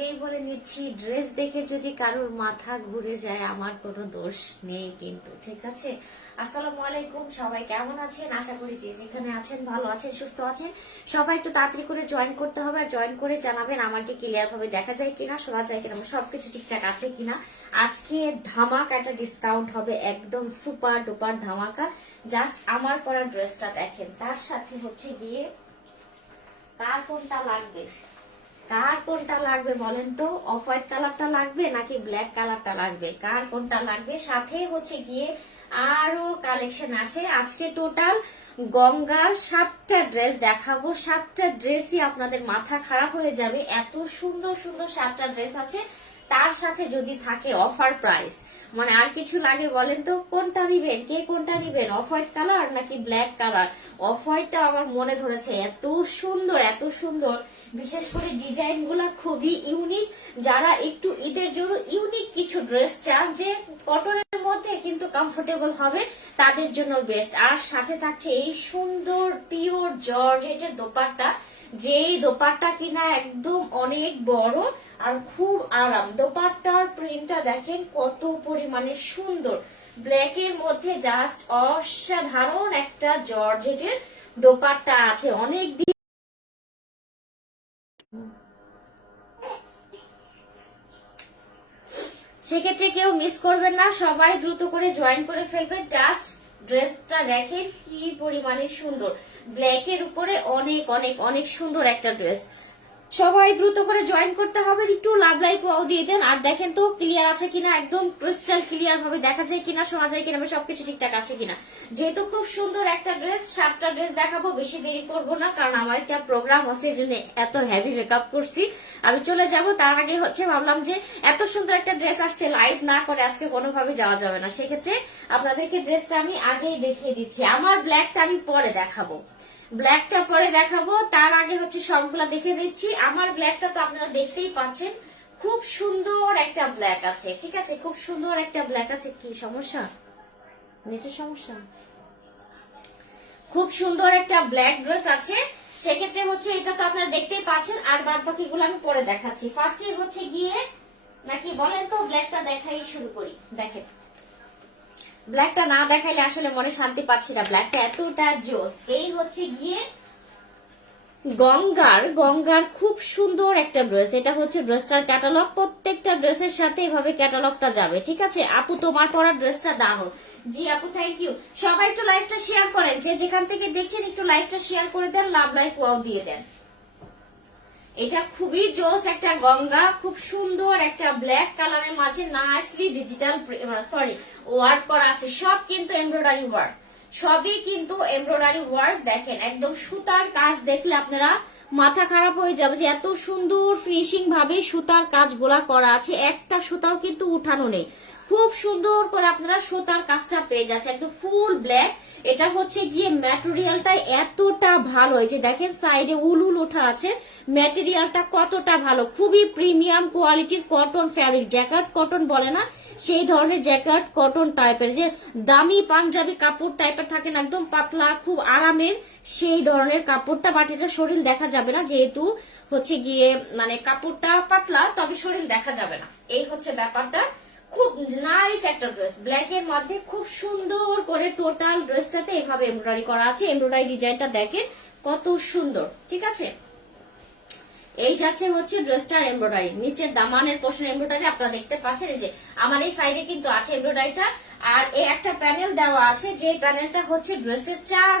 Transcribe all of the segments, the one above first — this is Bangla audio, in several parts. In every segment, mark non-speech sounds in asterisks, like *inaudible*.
আগেই বলে নিচ্ছি ড্রেস দেখে যদি কারোর মাথা ঘুরে যায়, আমার কোনো দোষ নেই কিন্তু, ঠিক আছে? আসসালামু আলাইকুম, সবাই কেমন আছেন? আশা করি যে যেখানে আছেন, ভালো আছেন, সুস্থ আছেন। সবাই একটু তাড়াতাড়ি করে জয়েন করতে হবে, আর জয়েন করে জানাবেন আমাকে ক্লিয়ার ভাবে দেখা যায় কিনা, শোনা যায় কিনা সবকিছু ঠিকঠাক আছে কিনা। আজকে ধামাকা একটা ডিসকাউন্ট হবে একদম সুপার ডুপার ধামাকা। জাস্ট আমার পরা ড্রেসটা দেখেন, তার সাথে হচ্ছে গিয়ে, কার কোনটা লাগবে? কার কোনটা লাগবে বলেন তো? অফ হোয়াইট কালারটা লাগবে নাকি ব্ল্যাক কালারটা লাগবে? কার কোনটা লাগবে? সাথে হচ্ছে গিয়ে আরও কালেকশন আছে। আজকে টোটাল গঙ্গার সাতটা ড্রেস দেখাবো। সাতটা ড্রেসই আপনাদের মাথা খারাপ হয়ে যাবে। এত সুন্দর সুন্দর সাতটা ড্রেস আছে। তার সাথে যদি থাকে অফার প্রাইস। মানে আর কিছু লাগে বলেন তো? কোনটা নিবেন? কে কোনটা নিবেন? অফ হোয়াইট কালার নাকি ব্ল্যাক কালার? অফ হোয়াইটটা আমার মনে ধরেছে এত সুন্দর এত সুন্দর। বিশেষ করে ডিজাইনগুলা খুবই ইউনিক যারা একটু ঈদের জন্য ইউনিক কিছু ড্রেস চান যে কটনের মধ্যে কিন্তু কমফোর্টেবল হবে, তাদের জন্য বেস্ট আর সাথে থাকছে এই সুন্দর পিওর জর্জেটের দোপাট্টা, যেই দোপাট্টা কিনা একদম অনেক বড় আর খুব আরাম। দোপাট্টার প্রিন্টটা দেখেন কত পরিমাণে সুন্দর। ব্ল্যাক এর মধ্যে জাস্ট অসাধারণ একটা জর্জেটের দোপাট্টা আছে। অনেক সেক্ষেত্রে কেউ মিস করবেন না, সবাই দ্রুত করে জয়েন করে ফেলবে জাস্ট ড্রেসটা দেখেন কি পরিমাণে সুন্দর। ব্ল্যাকের উপরে অনেক অনেক অনেক সুন্দর একটা ড্রেস সবাই দ্রুত করে জয়েন করতে হবে। একটু লাভ লাইক ওয়াও দিয়ে দেন। আর দেখেন তো ক্লিয়ার আছে কিনা? একদম ক্রিস্টাল ক্লিয়ার ভাবে দেখা যায় কিনা, শোনা যায় কিনা সবকিছু ঠিকঠাক আছে কিনা। যেহেতু খুব সুন্দর একটা ড্রেস সাতটা ড্রেস দেখাবো, বেশি দেরি করব না, কারণ আমার একটা প্রোগ্রাম আছে জন্য এত হেভি মেকআপ করছি। আমি চলে যাব, তার আগে হচ্ছে ভাবলাম যে, এত সুন্দর একটা ড্রেস আসছে লাইভ না করে আজকে কোনোভাবে যাওয়া যাবে না। সেক্ষেত্রে আপনাদেরকে ড্রেসটা আমি আগেই দেখিয়ে দিচ্ছি। আমার ব্ল্যাকটা আমি পরে দেখাবো। ব্ল্যাকটা পরে দেখাবো। তার আগে হচ্ছে সবগুলা দেখে দিচ্ছি। আমার ব্ল্যাকটা তো আপনারা দেখতেই পাচ্ছেন। খুব সুন্দর একটা ব্ল্যাক আছে, ঠিক আছে? খুব সুন্দর একটা ব্ল্যাক আছে। কি সমস্যা? নেটের সমস্যা? খুব সুন্দর একটা ব্ল্যাক ড্রেস আছে। সেক্ষেত্রে হচ্ছে এটা তো আপনারা দেখতেই পাচ্ছেন। আর বাদ বাকিগুলো আমি পরে দেখাচ্ছি। ফার্স্টে হচ্ছে গিয়ে, নাকি বলেন তো ব্ল্যাকটা দেখাই শুরু করি। দেখেন। ব্ল্যাকটা না দেখাইলে আসলে মনে শান্তি পাচ্ছি না। ব্ল্যাকটা এতটা জোস। এই হচ্ছে গিয়ে গঙ্গার গঙ্গার খুব সুন্দর একটা ড্রেস। এটা হচ্ছে ড্রেসটার ক্যাটালগ প্রত্যেকটা ড্রেসের সাথে এভাবে ক্যাটালগটা যাবে, ঠিক আছে? আপু, তোমার পরা ড্রেসটা দাও। জি, আপু থ্যাংক ইউ সবাই একটু লাইভটা শেয়ার করেন। যে যেখান থেকে দেখছেন, একটু লাইভটা শেয়ার করে দেন লাভ লাইক ওয়াও দিয়ে দেন। এটা খুবই জোস একটা গঙ্গা, খুব সুন্দর একটা ব্ল্যাক কালারের মাঝে নাইসলি ডিজিটাল সরি ওয়ার্ক করা আছে। সব কিন্তু এমব্রয়ডারি ওয়ার্ক সবই কিন্তু এমব্রয়ডারি ওয়ার্ক দেখেন। একদম সুতার কাজ দেখলে আপনারা মাথা খারাপ হয়ে যাবে যে এত সুন্দর ফিনিশিং ভাবে সুতার কাজগুলা করা আছে। একটা সুতাও কিন্তু উঠানো নেই। খুব সুন্দর করে আপনারা সুতার কাজটা পেয়ে যাচ্ছে একদম ফুল ব্ল্যাক এটা হচ্ছে গিয়ে ম্যাটেরিয়ালটা এতটা ভালো। এই যে দেখেন সাইডে উল উল ওঠা আছে। ম্যাটেরিয়ালটা কতটা ভালো। খুবই প্রিমিয়াম কোয়ালিটির কটন ফ্যাব্রিক জ্যাকেট কটন বলে না, সেই ধরনের জ্যাকেট কটন টাইপের যে দামি পাঞ্জাবি কাপড় টাইপের থাকে না একদম পাতলা, খুব আরামের সেই ধরনের কাপড়টা বাট এটা শরীর দেখা যাবে না, যেহেতু হচ্ছে গিয়ে মানে কাপড়টা পাতলা, তবে শরীর দেখা যাবে না। এই হচ্ছে ব্যাপারটা। খুব নাইস একটা ড্রেস ব্ল্যাক এর মধ্যে খুব সুন্দর করে টোটাল ড্রেসটাতে এভাবে এমব্রয়ডারি করা আছে। এমব্রয়ডারি ডিজাইনটা দেখেন কত সুন্দর, ঠিক আছে? এই যাচ্ছে হচ্ছে ড্রেসটার এমব্রয়ডারি নিচের দামানের পোর্শন এমব্রয়ডারি আপনারা দেখতে পাচ্ছেন যে, আমার এই সাইডে কিন্তু আছে এমব্রয়ডারিটা আর এই একটা প্যানেল দেওয়া আছে, যে প্যানেলটা হচ্ছে ড্রেসের চার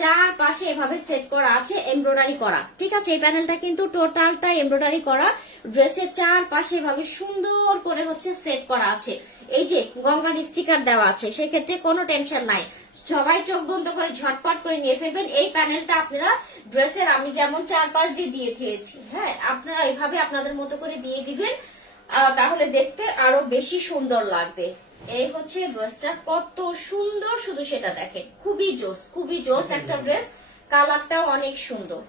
পাশে চার পাশে এভাবে সেট করা আছে এমব্রয়ডারি করা। ঠিক আছে, এই প্যানেলটা কিন্তু টোটালটা এমব্রয়ডারি করা। ড্রেসের চার পাশে এভাবে সুন্দর করে হচ্ছে সেট করা আছে। এই যে গঙ্গার স্টিকার দেওয়া আছে, সেক্ষেত্রে কোনো টেনশন নাই। সবাই চোখ বন্ধ করে ঝটপট করে নিয়ে ফেলবেন। এই প্যানেলটা আপনারা ড্রেসের আমি যেমন চারপাশ দিয়ে দিয়ে দিয়েছি হ্যাঁ আপনারা এভাবে আপনাদের মতো করে দিয়ে দিবেন তাহলে দেখতে আরও বেশি সুন্দর লাগবে। এই হচ্ছে ড্রেসটা কত সুন্দর শুধু সেটা দেখেন। খুবই জোস খুবই জোস একটা ড্রেস। কালারটাও অনেক সুন্দর।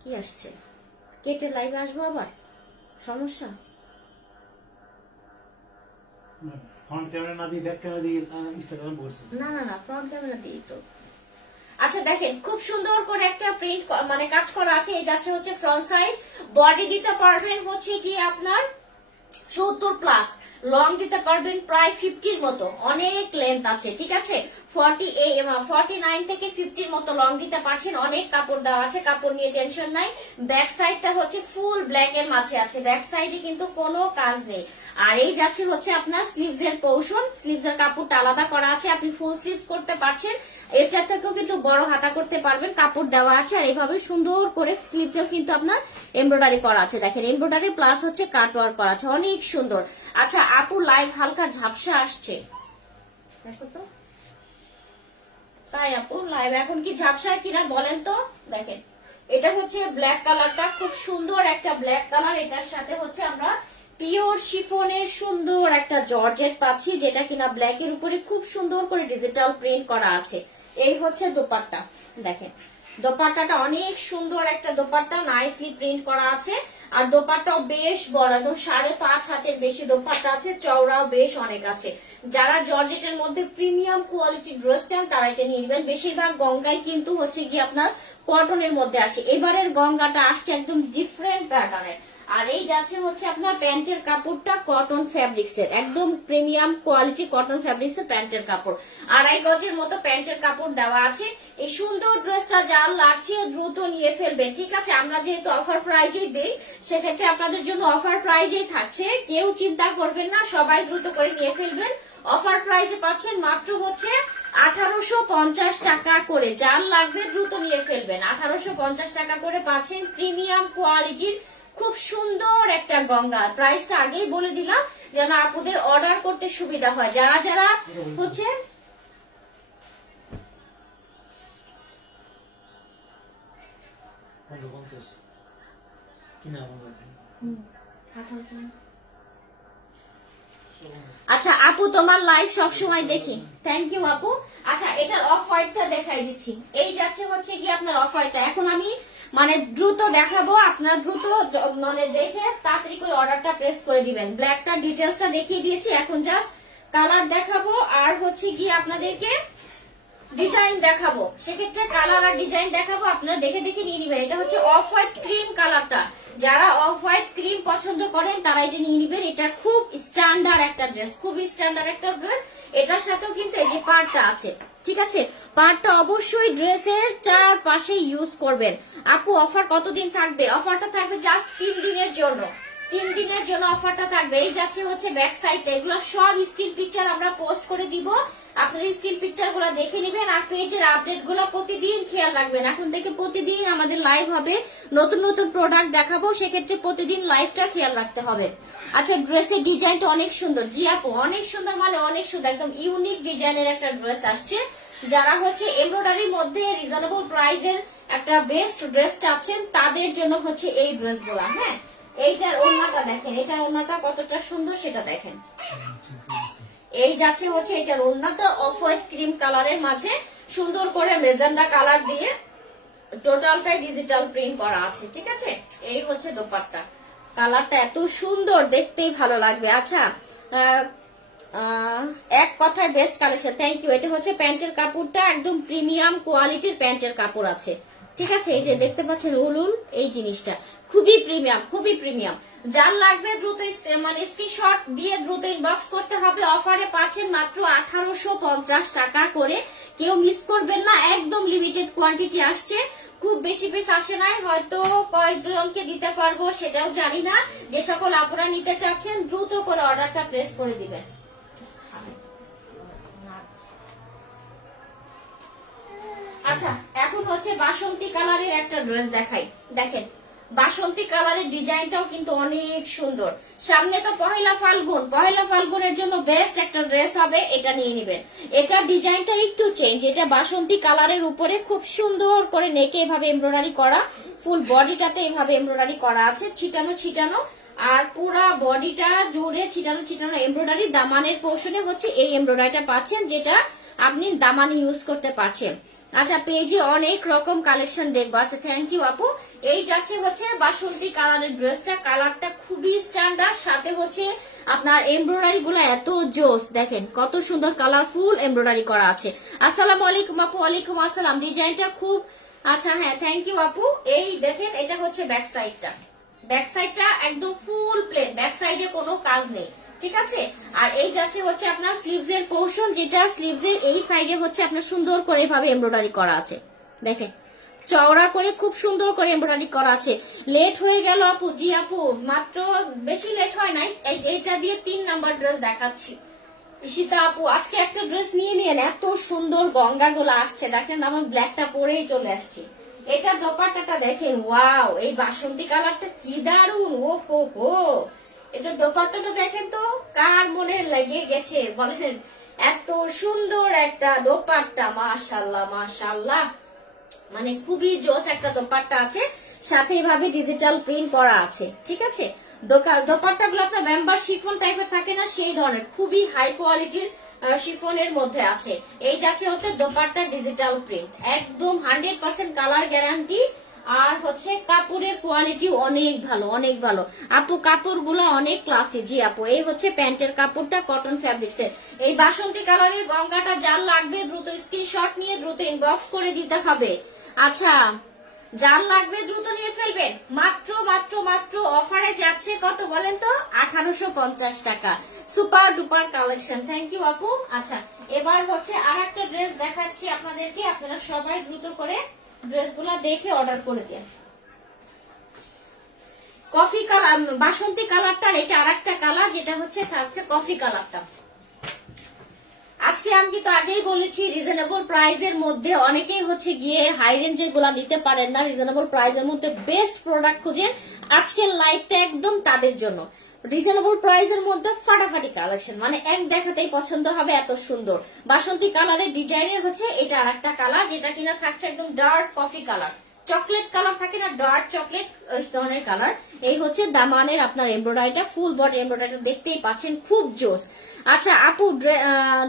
কি আসছে? কেটে লাইভে আসব আবার? সমস্যা? ফ্রন্ট ক্যামেরা না দিয়ে ব্যাক ক্যামেরা দিয়ে ইনস্টাগ্রাম করছে। না না না ফ্রন্ট ক্যামেরা তো। আচ্ছা দেখেন খুব সুন্দর করে একটা প্রিন্ট মানে কাজ করা আছে। এই যাচ্ছে হচ্ছে ফ্রন্ট সাইড বডি দিতে পারবেন হচ্ছে কি আপনার সত্তর প্লাস লং দিতে পারবেন প্রায় ফিফটির মতো। অনেক লেন্থ আছে ঠিক আছে? ফর্টি ফর্টি নাইন থেকে ফিফটির মতো লং দিতে পারছেন। অনেক কাপড় দেওয়া আছে, কাপড় নিয়ে টেনশন নাই। ব্যাক সাইডটা হচ্ছে ফুল মাঝে আছে। ব্যাক সাইডে কিন্তু কোনো কাজ নেই। আর এই যাচ্ছে হচ্ছে আপনার স্লিভস এর পোর্শন স্লিভস এর কাপড়টা আলাদা করা আছে, আপনি ফুল স্লিভস করতে পারছেন। এটা থেকেও কিন্তু বড় হাতা করতে পারবেন, কাপড় দেওয়া আছে। আর এইভাবে সুন্দর করে স্লিভস কিন্তু আপনার এমব্রয়ডারি করা আছে। দেখেন এমব্রয়ডারি প্লাস হচ্ছে কাট ওয়ার্ক করা আছে। অনেক সুন্দর। আচ্ছা আপু লাইভ হালকা ঝাপসা আসছে। তাই আপু লাইভ এখন কি ঝাপসা কিনা বলেন তো? দেখেন, এটা হচ্ছে ব্ল্যাক কালারটা খুব সুন্দর একটা ব্ল্যাক কালার এটার সাথে হচ্ছে আমরা পিওর শিফনের সুন্দর একটা জর্জেট পাচ্ছি, যেটা কিনা ব্ল্যাক এর উপরে খুব সুন্দর করে ডিজিটাল প্রিন্ট করা আছে। এই হচ্ছে দোপাট্টা। দেখেন, দোপাট্টাটা অনেক সুন্দর একটা দোপাট্টা নাইসলি প্রিন্ট করা আছে। আর দোপাট্টাও বেশ বড়, একদম সাড়ে পাঁচ হাতের বেশি দোপাট্টা আছে, চওড়াও বেশ অনেক আছে। যারা জর্জেটের মধ্যে প্রিমিয়াম কোয়ালিটি ড্রেস চান, তারা এটা নিয়ে নেবেন। বেশিরভাগ গঙ্গায় কিন্তু হচ্ছে গিয়ে আপনার কটনের মধ্যে আসে। এবারের গঙ্গাটা আসছে একদম ডিফারেন্ট প্যাটার্নের আর এই যাচ্ছে হচ্ছে আপনার প্যান্টের কাপড়টা কটন ফ্যাব্রিক্স এর। একদম প্রিমিয়াম কোয়ালিটি কটন ফ্যাব্রিক্স এর প্যান্টের কাপড়। আড়াই গজের মতো প্যান্টের কাপড় দেওয়া আছে। এই সুন্দর ড্রেসটা যা লাগছে দ্রুত নিয়ে ফেলবেন। ঠিক আছে, আমরা যেহেতু অফার প্রাইজেই দিই, সেক্ষেত্রে আপনাদের জন্য অফার প্রাইজেই থাকছে। কেউ চিন্তা করবেন না, সবাই দ্রুত করে নিয়ে ফেলবেন। অফার প্রাইজে পাচ্ছেন মাত্র হচ্ছে আঠারোশো পঞ্চাশ টাকা করে। যার লাগবে দ্রুত নিয়ে ফেলবেন। আঠারোশো পঞ্চাশ টাকা করে পাচ্ছেন প্রিমিয়াম কোয়ালিটির খুব সুন্দর একটা গঙ্গা। প্রাইসটা আগেই বলে দিলাম যেন আপুদের অর্ডার করতে সুবিধা হয়। যারা যারা হচ্ছে আচ্ছা আপু তোমার লাইভ সবসময় দেখি। থ্যাংক ইউ আপু। আচ্ছা এটার অফ হোয়াইটটা দেখাই দিচ্ছি। এই যাচ্ছে হচ্ছে কি আপনার অফ হোয়াইটটা এখন আমি মানে দ্রুত দেখাবো, আপনারা দ্রুত মানে দেখে তাড়াতাড়ি করে অর্ডারটা প্রেস করে দিবেন। ব্ল্যাকটা ডিটেলসটা দেখিয়ে দিয়েছি, এখন জাস্ট কালার দেখাবো, আর হচ্ছে কি আপনাদেরকে ডিজাইন দেখাবো। সেক্ষেত্রে কালার আর ডিজাইন দেখাবো, আপনারা দেখে দেখে নিয়ে নিবেন। এটা হচ্ছে অফ হোয়াইট ক্রিম কালারটা যারা অফ হোয়াইট ক্রিম পছন্দ করেন, তারা এটা নিয়ে নিবেন। এটা খুব স্ট্যান্ডার্ড একটা ড্রেস খুব স্ট্যান্ডার্ড একটা ড্রেস এটার সাথেও কিন্তু এই যে পার্টটা আছে, ঠিক আছে? পার্টটা অবশ্যই ড্রেসের চার পাশে ইউজ করবেন। আপু অফার কতদিন থাকবে? অফারটা থাকবে জাস্ট তিন দিনের জন্য। তিন দিনের জন্য অফারটা থাকবে। এই যাচ্ছে হচ্ছে ব্যাক সাইডটা এগুলো সব স্টিল পিকচার আমরা পোস্ট করে দিব। আপনারা স্টিল পিকচারগুলো দেখে নেবেন আর পেজের আপডেটগুলো প্রতিদিন খেয়াল রাখবেন। এখন থেকে প্রতিদিন আমাদের লাইভ হবে। নতুন নতুন প্রোডাক্ট দেখাবো, সেক্ষেত্রে প্রতিদিন লাইভটা খেয়াল রাখতে হবে। আচ্ছা ড্রেসের ডিজাইনটা অনেক সুন্দর। জি আপু, অনেক সুন্দর মানে অনেক সুন্দর, একদম ইউনিক ডিজাইনের একটা ড্রেস আসছে। যারা হচ্ছে এমব্রয়ডারির মধ্যে রিজনেবল প্রাইসের একটা বেস্ট ড্রেস চাচ্ছেন, তাদের জন্য হচ্ছে এই ড্রেসগুলা হ্যাঁ? এইটার ওড়নাটা দেখেন, এটার ওড়নাটা কতটা সুন্দর সেটা দেখেন। এই যাচ্ছে হচ্ছে এটার ওড়নাটা অফ হোয়াইট ক্রিম কালারের মাঝে, সুন্দর করে মেজেন্ডা কালার দিয়ে টোটালটাই ডিজিটাল প্রিন্ট করা আছে, ঠিক আছে? এই হচ্ছে দোপাট্টা। কালারটা এত সুন্দর, দেখতেই ভালো লাগবে। আচ্ছা এক কথায় বেস্ট কালেকশন থ্যাংক ইউ এটা হচ্ছে প্যান্টের কাপড়টা, একদম প্রিমিয়াম কোয়ালিটির প্যান্টের কাপড় আছে। ঠিক আছে, এই যে দেখতে পাচ্ছেন উলুল, এই জিনিসটা। খুবই প্রিমিয়াম খুবই প্রিমিয়াম যার লাগবে দ্রুত মানে স্ক্রিনশট দিয়ে দ্রুত ইনবক্স করতে হবে। অফারে পাচ্ছেন মাত্র আঠারোশো পঞ্চাশ টাকা করে। কেউ মিস করবেন না, একদম লিমিটেড কোয়ান্টিটি আসছে। খুব বেশি পিস আসে নাই, হয়তো কয়েকজনকে দিতে পারব, সেটাও জানি না। যে সকল আপনারা নিতে চাচ্ছেন, দ্রুত করে অর্ডারটা প্রেস করে দিবেন। আচ্ছা এখন হচ্ছে বাসন্তী কালারের একটা ড্রেস দেখাই। দেখেন, বাসন্তী কালারের ডিজাইনটাও কিন্তু অনেক সুন্দর। সামনে তো পহেলা ফাল্গুন। পহেলা ফাল্গুনের জন্য বেস্ট একটা ড্রেস হবে, এটা নিয়ে নেবেন। এটা ডিজাইনটা একটু চেঞ্জ এটা বাসন্তী কালারের উপরে খুব সুন্দর করে নেকে এভাবে এমব্রয়ডারি করা ফুল বডিটাতে এভাবে এমব্রয়ডারি করা আছে, ছিটানো ছিটানো। আর পুরা বডিটা জুড়ে ছিটানো ছিটানো এমব্রয়ডারি দামানের পোর্শনে হচ্ছে এই এমব্রয়ডারিটা পাচ্ছেন, যেটা আপনি দামানি ইউজ করতে পারছেন। আচ্ছা পেজে অনেক রকম কালেকশন দেখব। আচ্ছা থ্যাংক ইউ আপু। এই যাচ্ছে হচ্ছে বাসন্তী কালারের ড্রেসটা কালারটা খুবই স্ট্যান্ডার্ড সাথে হচ্ছে আপনার এমব্রয়ডারি গুলো এত জোস। দেখেন, কত সুন্দর কালারফুল এমব্রয়ডারি করা আছে। আসসালামু আলাইকুম আপু, ওয়ালাইকুম আসসালাম। ডিজাইনটা খুব আচ্ছা হ্যাঁ থ্যাংক ইউ আপু। এই দেখেন, এটা হচ্ছে ব্যাক সাইডটা ব্যাক সাইডটা একদম ফুল প্লেন ব্যাক সাইডে কোনো কাজ নেই। ঠিক আছে? আর এই যাচ্ছে হচ্ছে আপনার স্লিভস এর পোর্শন যেটা স্লিভস এর এই সাইডে হচ্ছে আপনার সুন্দর করে এভাবে এমব্রয়ডারি করা আছে। দেখেন, চওড়া করে খুব সুন্দর করে এমব্রয়ডারি করা আছে। লেট হয়ে গেল আপু, জি আপু, মাত্র বেশি লেট হয় নাই। এই এইটা দিয়ে তিন নাম্বার ড্রেস দেখাচ্ছি। ঈশিতা আপু, আজকে একটা ড্রেস নিয়ে নিয়েন, এত সুন্দর গঙ্গা গুলো আসছে। দেখেন আমার ব্ল্যাকটা পরেই চলে আসছে। এটা দোপাট্টাটা দেখেন ওয়াও এই বাসন্তী কালারটা কি দারুণ ও হো হো এটা দোপাট্টাটা দেখেন তো, কার মনে লেগে গেছে? বলেন, এত সুন্দর একটা দোপাট্টা, মাশাল্লাহ মাশাল্লাহ। মানে খুবই জোস একটা দোপাট্টা আছে, সাথে এভাবে ডিজিটাল প্রিন্ট করা আছে, ঠিক আছে? দোপাট্টা গুলো আপনার মেম্বার শিফন টাইপের থাকে না, সেই ধরনের, খুবই হাই কোয়ালিটির শিফনের মধ্যে আছে। এই যাচ্ছে হচ্ছে দোপাট্টা ডিজিটাল প্রিন্ট একদম হান্ড্রেড পার্সেন্ট কালার গ্যারান্টি আর হচ্ছে কাপড়ের কোয়ালিটি অনেক ভালো অনেক ভালো। আপু, কাপড়গুলো অনেক ক্লাসি জি আপু। এই হচ্ছে প্যান্টের কাপড়টা কটন ফ্যাব্রিক্স এর। এই বাসন্তী কালারের গঙ্গাটা যার লাগবে দ্রুত স্ক্রিনশট নিয়ে দ্রুত ইনবক্স করে দিতে হবে। আচ্ছা যার লাগবে দ্রুত নিয়ে ফেলবেন। মাত্র মাত্র মাত্র অফারে যাচ্ছে কত বলেন তো? আঠারোশো পঞ্চাশ টাকা। Super duper collection thank you আপু। আচ্ছা এবার হচ্ছে আর একটা ড্রেস দেখাচ্ছি আপনাদেরকে। আপনারা সবাই দ্রুত করে ড্রেসগুলো দেখে অর্ডার করে দেন। কফি কালার বাসন্তী কালারটার এটা আর একটা কালার যেটা হচ্ছে থাকছে কফি কালারটা আজকে আমি কিন্তু আগেই বলেছি রিজনেবল প্রাইসের মধ্যে অনেকেই হচ্ছে গিয়ে হাই রেঞ্জেরগুলা নিতে পারেন না। রিজনেবল প্রাইসের মধ্যে বেস্ট প্রোডাক্ট খুঁজেন আজকের লাইভটা একদম তাদের জন্য। রিজনেবল প্রাইসের মধ্যে ফাটাফাটি কালেকশন মানে এক দেখাতেই পছন্দ হবে এত সুন্দর। বাসন্তী কালারের ডিজাইনের হচ্ছে এটা আর একটা কালার যেটা কিনা থাকছে একদম dark coffee colour chocolate colour থাকে না ডার্ক চকলেট ধরনের কালার এই হচ্ছে দামানের আপনার এমব্রয়ডারিটা ফুল বডি এমব্রয়ডারিটা দেখতেই পাচ্ছেন, খুব জোস। আচ্ছা আপু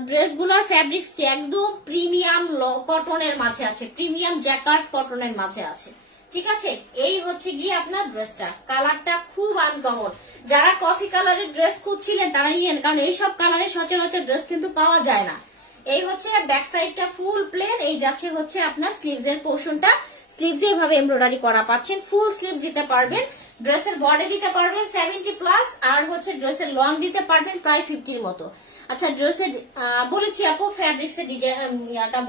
ড্রেসগুলার ফ্যাব্রিক্স কি একদম প্রিমিয়াম কটনের মাঝে আছে? প্রিমিয়াম জ্যাকার্ড কটনের মাঝে আছে। ঠিক আছে? এই হচ্ছে গিয়ে আপনার ড্রেসটা কালারটা খুব আনকমন যারা কফি কালারের ড্রেস খুঁজছিলেন তারা নিয়েন কারণ এইসব কালারের সচরাচর ড্রেস কিন্তু পাওয়া যায় না। এই হচ্ছে ব্যাক সাইডটা ফুল প্লেন এই যাচ্ছে হচ্ছে আপনার স্লিভস এর পোর্শনটা স্লিভস এইভাবে এমব্রয়ডারি করা পাচ্ছেন ফুল স্লিভস দিতে পারবেন। ড্রেসের বডি দিতে পারবেন সেভেন্টি প্লাস আর হচ্ছে ড্রেসের লং দিতে পারবেন প্রায় ফিফটির মতো। আচ্ছা ড্রেসের বলেছি আপু ফ্যাব্রিক্স এর ডিজাইন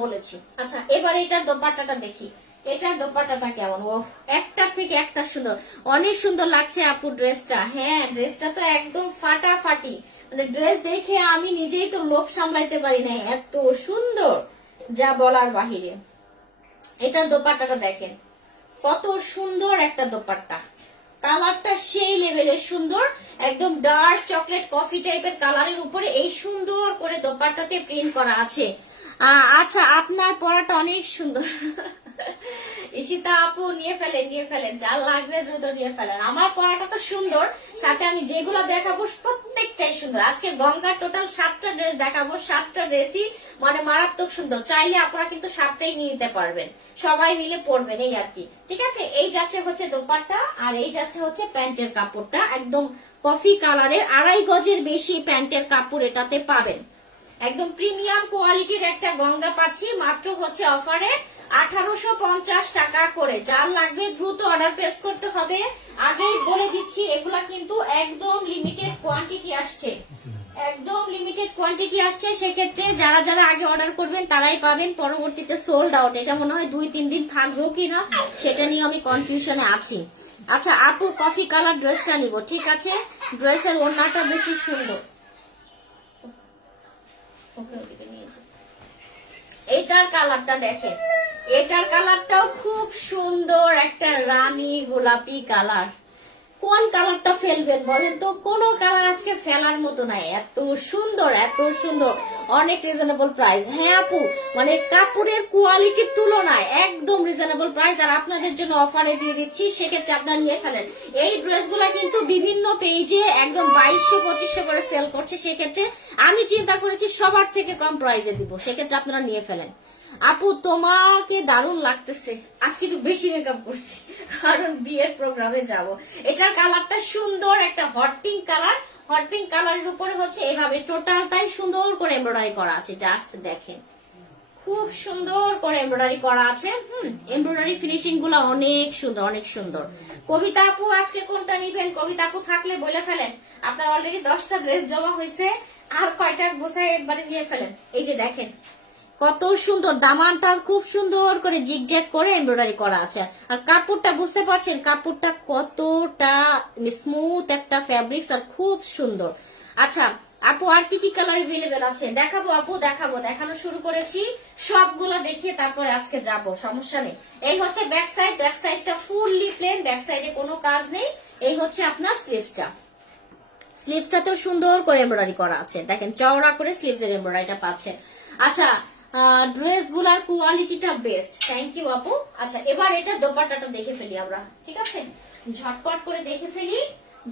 বলেছি। আচ্ছা এবার এটার দোপাট্টাটা দেখি। এটার দোপাট্টাটা কেমন? ও একটা থেকে একটা সুন্দর। অনেক সুন্দর লাগছে আপু ড্রেসটা। হ্যাঁ ড্রেসটা তো একদম ফাটাফাটি। মানে ড্রেস দেখে আমি নিজেই তো লোভ সামলাইতে পারি না এত সুন্দর, যা বলার বাহিরে। এটার দোপাট্টাটা দেখেন। কত সুন্দর একটা দোপাট্টা। কালারটা সেই লেভেলের সুন্দর। একদম ডার্ক চকলেট কফি টাইপের কালারের উপরে এই সুন্দর করে দোপাট্টাতে প্রিন্ট করা আছে। আচ্ছা আপনার পরাটা অনেক সুন্দর। *laughs* *laughs* ঈশিতা আপু, নিয়ে ফেলেন নিয়ে ফেলেন। যার লাগবে দ্রুত নিয়ে ফেলেন। আমার পড়াটা তো সুন্দর, সাথে আমি যেগুলো দেখাবো প্রত্যেকটাই সুন্দর। আজকে গঙ্গার টোটাল সাতটা ড্রেস দেখাবো, সাতটা ড্রেসই মানে মারাত্মক সুন্দর। চাইলে আপনারা কিন্তু সাতটাই নিয়ে নিতে পারবেন। সবাই মিলে পরবেন এই আর কি। ঠিক আছে? এই যাচ্ছে হচ্ছে দোপাট্টা, আর এই যাচ্ছে হচ্ছে প্যান্টের কাপড়টা। একদম কফি কালারের, আড়াই গজের বেশি প্যান্টের কাপড় এটাতে পাবেন। একদম প্রিমিয়াম কোয়ালিটির একটা গঙ্গা পাচ্ছি, মাত্র হচ্ছে অফারে আঠারোশো পঞ্চাশ টাকা করে। যার লাগবে দ্রুত অর্ডার প্রেস করতে হবে। আগেই বলে দিচ্ছি, এগুলা কিন্তু একদম লিমিটেড কোয়ান্টিটি আসছে। একদম লিমিটেড কোয়ান্টিটি আসছে। সেক্ষেত্রে যারা যারা আগে অর্ডার করবেন, তারাই পাবেন। পরবর্তীতে সোল্ড আউট এটা মনে হয় দুই, তিন দিন থাকবেও কিনা, সেটা নিয়ে আমি কনফিউশনে আছি। আচ্ছা আপু কফি কালার ড্রেসটা নিব। ঠিক আছে? ড্রেসের ওড়নাটা বেশি সুন্দর। ওকে যাও। এটার কালারটা দেখেন। এটার কালারটাও খুব সুন্দর একটা রানী গোলাপি কালার। কোন কালারটা ফেলবেন বলেন তো? কোন কালার আজকে ফেলার মতো নাই। এত সুন্দর এত সুন্দর। অনেক রিজনেবল প্রাইস হ্যাঁ আপু মানে কাপড়ের কোয়ালিটির তুলনায় একদম রিজনেবল প্রাইস আর আপনাদের জন্য অফারে দিয়ে দিচ্ছি, সেক্ষেত্রে আপনারা নিয়ে ফেলেন। এই ড্রেসগুলো কিন্তু বিভিন্ন পেজে একদম বাইশশো, পঁচিশশো করে সেল করছে। সেক্ষেত্রে আমি চিন্তা করেছি সবার থেকে কম প্রাইসে দিব। সেক্ষেত্রে আপনারা নিয়ে ফেলেন। আপু, তোমাকে দারুণ লাগতেছে। আজকে একটু বেশি মেকআপ করছি, কারণ বিয়ের প্রোগ্রামে যাব। এটার কালারটা সুন্দর, একটা hot pink colour hot pink কালারের উপরে হচ্ছে এভাবে টোটালটাই সুন্দর করে এমব্রয়ডারি করা আছে জাস্ট দেখেন। খুব সুন্দর করে এমব্রয়ডারি করা আছে, হুম এমব্রয়ডারি ফিনিশিংগুলো অনেক সুন্দর অনেক সুন্দর। কবিতা আপু, আজকে কোনটা নিবেন? কবিতা আপু থাকলে বলে ফেলেন। আপনার অলরেডি দশটা ড্রেস জমা হয়েছে আর কয়টা বোঝায় একবারে নিয়ে ফেলেন। এই যে দেখেন কত সুন্দর, দামানটা খুব সুন্দর করে জিগজ্যাগ করে এমব্রয়ডারি করা আছে। আর কাপড়টা বুঝতে পারছেন, কাপড়টা কতটা স্মুথ একটা ফ্যাব্রিক্স আর খুব সুন্দর। আচ্ছা আপু, আর কি কি কালার এভেলেবেল আছে? দেখাবো আপু, দেখাবো। দেখানো শুরু করেছি, সবগুলো দেখিয়ে তারপরে আজকে যাব, সমস্যা নেই। এই হচ্ছে ব্যাক সাইড ব্যাক সাইডটা ফুললি প্লেন ব্যাক সাইডে কোনো কাজ নেই। এই হচ্ছে আপনার স্লিভসটা স্লিভসটাতেও সুন্দর করে এমব্রয়ডারি করা আছে। দেখেন, চওড়া করে স্লিভস এর এমব্রয়ডারিটা পাচ্ছেন। আচ্ছা ড্রেসগুলার কোয়ালিটিটা বেস্ট। থ্যাংক ইউ আপু। আচ্ছা এবার এটা দোপাট্টাটা দেখে ফেলি আমরা। ঠিক আছে? ঝটপট করে দেখে ফেলি।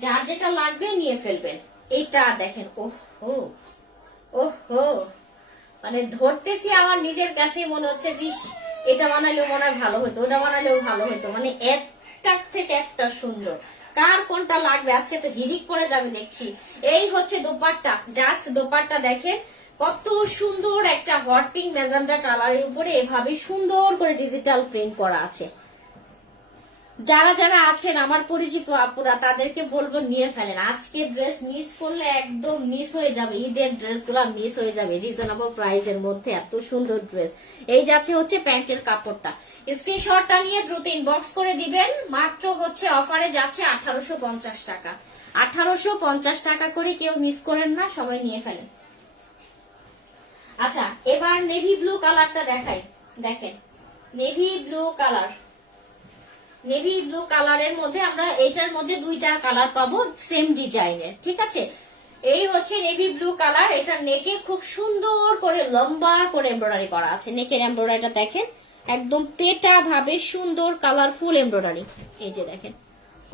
যার যেটা লাগবে নিয়ে ফেলবেন। এইটা দেখেন, ওহো ওহো। মানে ধরতেছি আমার নিজের কাছে মনে হচ্ছে যে এটা বানালেও মনে হয় ভালো হতো ওটা বানালেও ভালো হতো মানে একটার থেকে একটা সুন্দর। কার কোনটা লাগবে? আজকে তো হিরিক পরে যাবে দেখছি। এই হচ্ছে দোপাট্টা। জাস্ট দোপাট্টা দেখেন। কত সুন্দর একটা হট পিঙ্ক মেজান্ডা কালারের উপরে এভাবে সুন্দর করে ডিজিটাল প্রিন্ট করা আছে। যারা যারা আছেন, আমার পরিচিত আপুরা, তাদেরকে বলব নিয়ে ফেলেন। আজকে ড্রেস মিস করলে একদম মিস হয়ে যাবে। ঈদের ড্রেসগুলা মিস হয়ে যাবে রিজনেবল প্রাইস এর মধ্যে, এত সুন্দর ড্রেস এই যাচ্ছে হচ্ছে প্যান্টের কাপড়টা। স্ক্রিনশটটা নিয়ে দ্রুত ইনবক্স করে দিবেন। মাত্র হচ্ছে অফারে যাচ্ছে আঠারোশো পঞ্চাশ টাকা। আঠারোশো পঞ্চাশ টাকা করে কেউ মিস করেন না, সবাই নিয়ে ফেলেন। আচ্ছা এবার নেভি ব্লু কালারটা দেখাই। দেখেন navy blue colour navy blue কালারের মধ্যে আমরা এইটার মধ্যে দুইটা কালার পাবো সেম ডিজাইনের ঠিক আছে? এই হচ্ছে নেভি ব্লু কালার এটা নেকে খুব সুন্দর করে লম্বা করে এমব্রয়ডারি করা আছে। নেকের এমব্রয়ডারিটা দেখেন, একদম পেটা ভাবে সুন্দর কালারফুল এমব্রয়ডারি এই যে দেখেন,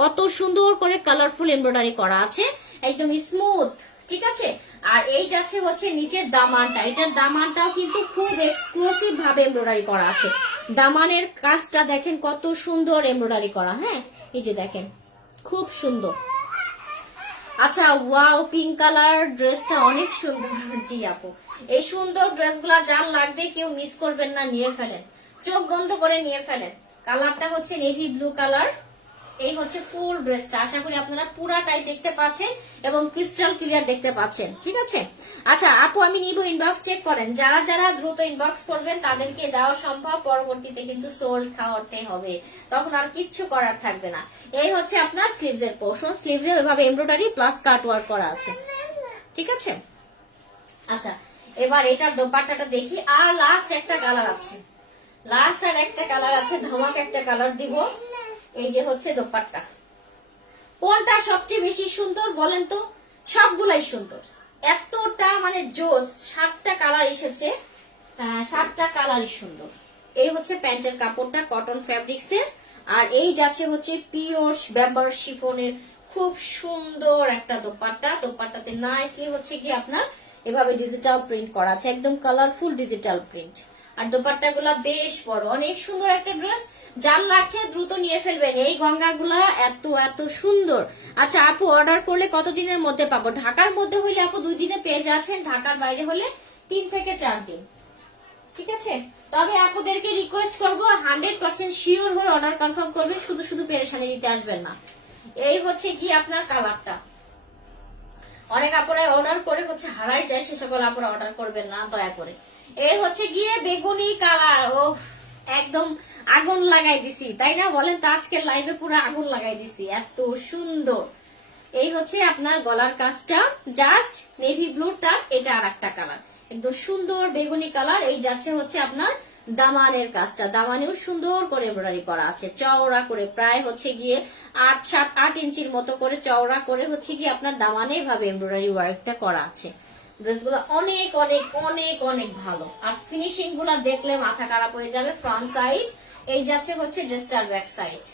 কত সুন্দর করে কালারফুল এমব্রয়ডারি করা আছে, একদম স্মুথ ঠিক আছে? আর এই যাচ্ছে হচ্ছে নিচের দামানটা। এটার দামানটাও কিন্তু খুব এক্সক্লুসিভ ভাবে এমব্রয়ডারি করা আছে। দামানের কাজটা দেখেন কত সুন্দর এমব্রয়ডারি করা হ্যাঁ? এই যে দেখেন, খুব সুন্দর। আচ্ছা ওয়াও পিঙ্ক কালার ড্রেসটা অনেক সুন্দর। জি আপু। এই সুন্দর ড্রেসগুলা যার লাগবে কেউ মিস করবেন না, নিয়ে ফেলেন। চোখ বন্ধ করে নিয়ে ফেলেন। কালারটা হচ্ছে নেভি ব্লু কালার এই হচ্ছে ফুল ড্রেসটা আশা করি আপনারা পুরাটাই দেখতে পাচ্ছেন এবং ক্রিস্টাল ক্লিয়ার দেখতে পাচ্ছেন। ঠিক আছে? আচ্ছা আপু, আমি নিব ইনবক্স চেক করেন। যারা যারা দ্রুত ইনবক্স করবেন, তাদেরকে দেওয়া সম্ভব। পরবর্তীতে কিন্তু সোল্ড খাওয়াতে হবে। তখন আর কিচ্ছু করার থাকবে না। এই হচ্ছে আপনার স্লিভস এর পোর্শন স্লিভস এ এভাবে এমব্রয়ডারি প্লাস কাট ওয়ার্ক করা আছে। ঠিক আছে? আচ্ছা এবার এটার দোপাট্টাটা দেখি। আর লাস্ট একটা কালার আছে। লাস্ট আর একটা কালার আছে। ধমাক একটা কালার দিব। এই যে হচ্ছে দোপাট্টা। কোনটা সবচেয়ে বেশি সুন্দর বলেন তো? সবগুলাই সুন্দর। এতটা মানে জোস, সাতটা কালার এসেছে সাতটা কালারই সুন্দর। এই হচ্ছে প্যান্টের কাপড়টা, কটন ফ্যাব্রিক্স এর আর এই যাচ্ছে হচ্ছে পিওর ব্যবহার শিফনের খুব সুন্দর একটা দোপাট্টা। দোপাট্টাতে নাইসলি হচ্ছে কি আপনার এভাবে ডিজিটাল প্রিন্ট করা আছে, একদম কালারফুল ডিজিটাল প্রিন্ট আর দোপাট্টা গুলা বেশ বড়। অনেক সুন্দর একটা ড্রেস যার লাগছে দ্রুত নিয়ে ফেলবেন। এই গঙ্গাগুলা এত এত সুন্দর। আচ্ছা আপু অর্ডার করলে কতদিনের মধ্যে পাবো? ঢাকার মধ্যে হলে আপু দুই দিনে পেয়ে যাচ্ছেন। ঢাকার বাইরে হলে তিন থেকে চার দিন। ঠিক আছে? তবে আপুদেরকে রিকোয়েস্ট করব হান্ড্রেড পার্সেন্ট শিওর হয়ে অর্ডার কনফার্ম করবেন। শুধু শুধু পেরেশানি দিতে আসবেন না। এই হচ্ছে কি আপনার কালারটা অনেক আপুরা অর্ডার করে হচ্ছে হারাই যায়। সে সকল আপুরা অর্ডার করবেন না, দয়া করে। এই হচ্ছে গিয়ে বেগুনি কালার। ও একদম আগুন লাগাই দিছি, তাই না? বলেন তো আজকের লাইভে পুরো আগুন লাগাই দিছি, এত সুন্দর। এই হচ্ছে আপনার গলার কাজটা জাস্ট নেভি ব্লুটা এটা আর একটা কালার। একদম সুন্দর বেগুনি কালার, এই যাচ্ছে হচ্ছে আপনার দামানের কাজটা। দামানেও সুন্দর করে এমব্রয়ডারি করা আছে, চওড়া করে প্রায় হচ্ছে গিয়ে আট সাত, আট ইঞ্চির মতো করে চওড়া করে হচ্ছে গিয়ে আপনার দামানে ভাবে এমব্রয়ডারি ওয়ার্কটা করা আছে। ড্রেসগুলো অনেক অনেক অনেক অনেক ভালো। আর ফিনিশিংগুলা দেখলে মাথা খারাপ হয়ে যাবে ফ্রন্ট সাইড এই যাচ্ছে হচ্ছে ড্রেসটার ব্যাক সাইড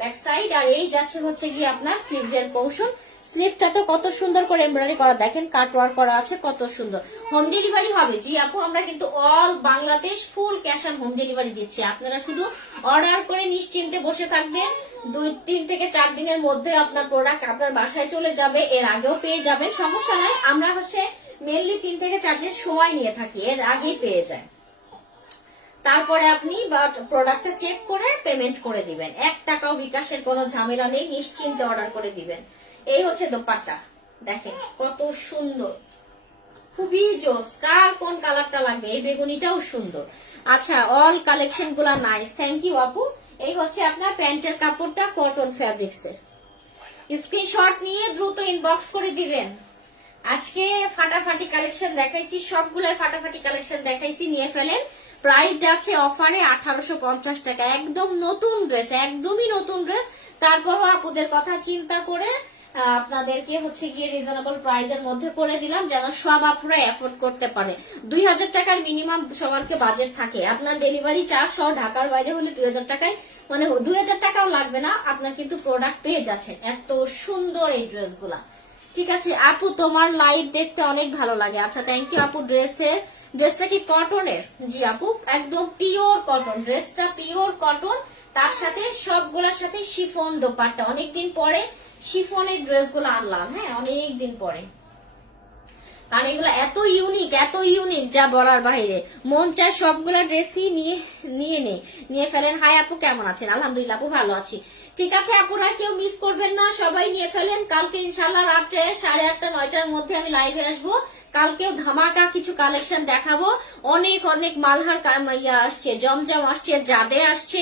ব্যাক সাইড আর এই যাচ্ছে হচ্ছে গিয়ে আপনার স্লিভস এর পোর্শন স্লিভটা তো কত সুন্দর করে এমব্রয়ডারি করা, দেখেন কাট ওয়ার্ক করা আছে, কত সুন্দর। হোম ডেলিভারি হবে। জি আপু, আমরা কিন্তু all Bangladesh full cash on home delivery দিচ্ছি। আপনারা শুধু অর্ডার করে নিশ্চিন্তে বসে থাকবেন। দুই, তিন থেকে চার দিনের মধ্যে আপনার প্রোডাক্ট আপনার বাসায় চলে যাবে, এর আগেও পেয়ে যাবেন। সমস্যা নাই, আমরা হচ্ছে মেনলি তিন থেকে চার দিন সময় নিয়ে থাকি, এর আগেই পেয়ে যায় তারপরে আপনি প্রোডাক্টটা চেক করে পেমেন্ট করে দিবেন। এক টাকাও বিকাশের কোনো ঝামেলা নেই, নিশ্চিন্তে অর্ডার করে দিবেন। এই হচ্ছে দোপাট্টা। দেখেন, কত সুন্দর। খুবই জোস। কার কোন কালারটা লাগবে? এই বেগুনিটাও সুন্দর। আচ্ছা অল কালেকশনগুলা নাইস থ্যাংক ইউ আপু। এই হচ্ছে আপনার প্যান্টের কাপড়টা কটন ফ্যাব্রিক্স এর। স্ক্রিনশট নিয়ে দ্রুত ইনবক্স করে দিবেন। আজকে ফাটাফাটি কালেকশন দেখাইছি, সবগুলাই ফাটাফাটি কালেকশন দেখাইছি, নিয়ে ফেলেন। প্রাইস যাচ্ছে অফারে আঠারোশো পঞ্চাশ টাকা। একদম নতুন ড্রেস, একদমই নতুন ড্রেস। তারপরও আপুদের কথা চিন্তা করে আপনাদেরকে হচ্ছে গিয়ে রিজনেবল প্রাইজের মধ্যে করে দিলাম যেন সব আপুরা এফোর্ড করতে পারে। দুই হাজার টাকার মিনিমাম সবারকে বাজেট থাকে। আপনার ডেলিভারি চার্জ সহ ঢাকার বাইরে হলে দুই হাজার টাকায় মানে দুই হাজার টাকাও লাগবে না, আপনার কিন্তু প্রোডাক্ট পেয়ে যাচ্ছেন। এত সুন্দর এই ড্রেসগুলা। ঠিক আছে, আপু, তোমার লাইভ দেখতে অনেক ভালো লাগে। আচ্ছা থ্যাংক ইউ আপু ড্রেসের ড্রেসটা কি কটনের জি আপু, একদম পিওর কটন ড্রেসটা পিওর কটন তার সাথে সবগুলোর সাথে শিফন দোপাট্টা। অনেকদিন পরে শিফনের ড্রেসগুলো আনলাম হ্যাঁ অনেকদিন পরে। কারণ এগুলো এত ইউনিক এত ইউনিক যা বলার বাইরে। মন চায় সবগুলা ড্রেসই নিয়ে নিয়ে নে নিয়ে ফেলেন। হাই আপু, কেমন আছেন? আলহামদুলিল্লাহ আপু, ভালো আছি। ঠিক আছে আপুরা, কেউ মিস করবেন না, সবাই নিয়ে ফেলেন। কালকে ইনশাল্লাহ রাত্রে সাড়ে আটটা, নয়টার মধ্যে আমি লাইভে আসব। কালকেও ধামাকা কিছু কালেকশন দেখাবো। অনেক অনেক মালহার ইয়া আসছে জমজম আসছে জাদে আসছে।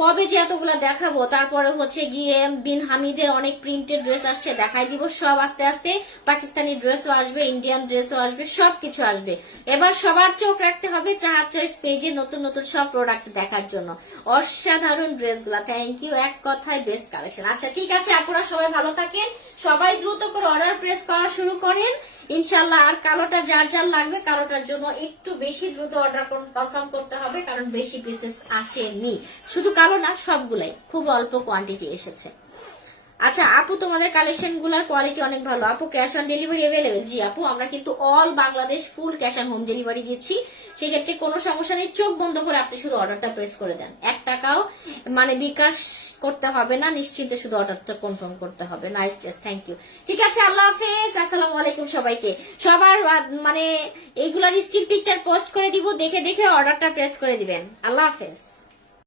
কবে যে এতগুলো দেখাবো, তারপরে হচ্ছে গিয়ে বিন হামিদের অনেক প্রিন্টেড ড্রেস আসছে, দেখাই দিব, সব আস্তে আস্তে পাকিস্তানি ড্রেসও আসবে ইন্ডিয়ান ড্রেসও আসবে সব কিছু আসবে। এবার সবার চোখ রাখতে হবে চাহার চয়েস পেজে নতুন নতুন সব প্রোডাক্ট দেখার জন্য। অসাধারণ ড্রেসগুলা থ্যাংক ইউ এক কথায় বেস্ট কালেকশন আচ্ছা ঠিক আছে আপনারা সবাই ভালো থাকেন। সবাই দ্রুত করে অর্ডার প্রেস করা শুরু করেন। ইনশাল্লাহ আর কালোটা যার যার লাগবে, কালোটার জন্য একটু বেশি দ্রুত অর্ডার কনফার্ম করতে হবে, কারণ বেশি পিসেস আসেনি। শুধু কালো না, সবগুলাই। খুব অল্প কোয়ান্টিটি এসেছে। আচ্ছা আপু, তোমাদের কালেকশনগুলার কোয়ালিটি অনেক ভালো। আপু ক্যাশ অন ডেলিভারি অ্যাভেলেবেল জি, আপু, আমরা কিন্তু all Bangladesh full cash on home delivery দিচ্ছি। সেক্ষেত্রে কোনো সমস্যা নেই, চোখ বন্ধ করে আপনি শুধু অর্ডারটা প্রেস করে দেন। এক টাকাও মানে বিকাশ করতে হবে না, নিশ্চিন্তে শুধু অর্ডারটা কনফার্ম করতে হবে। নাইস চেস থ্যাংক ইউ ঠিক আছে, আল্লাহ হাফেজ, আসসালামু আলাইকুম সবাইকে। সবার মানে এইগুলার স্টিল পিকচার পোস্ট করে দিব, দেখে দেখে অর্ডারটা প্রেস করে দিবেন। আল্লাহ হাফেজ।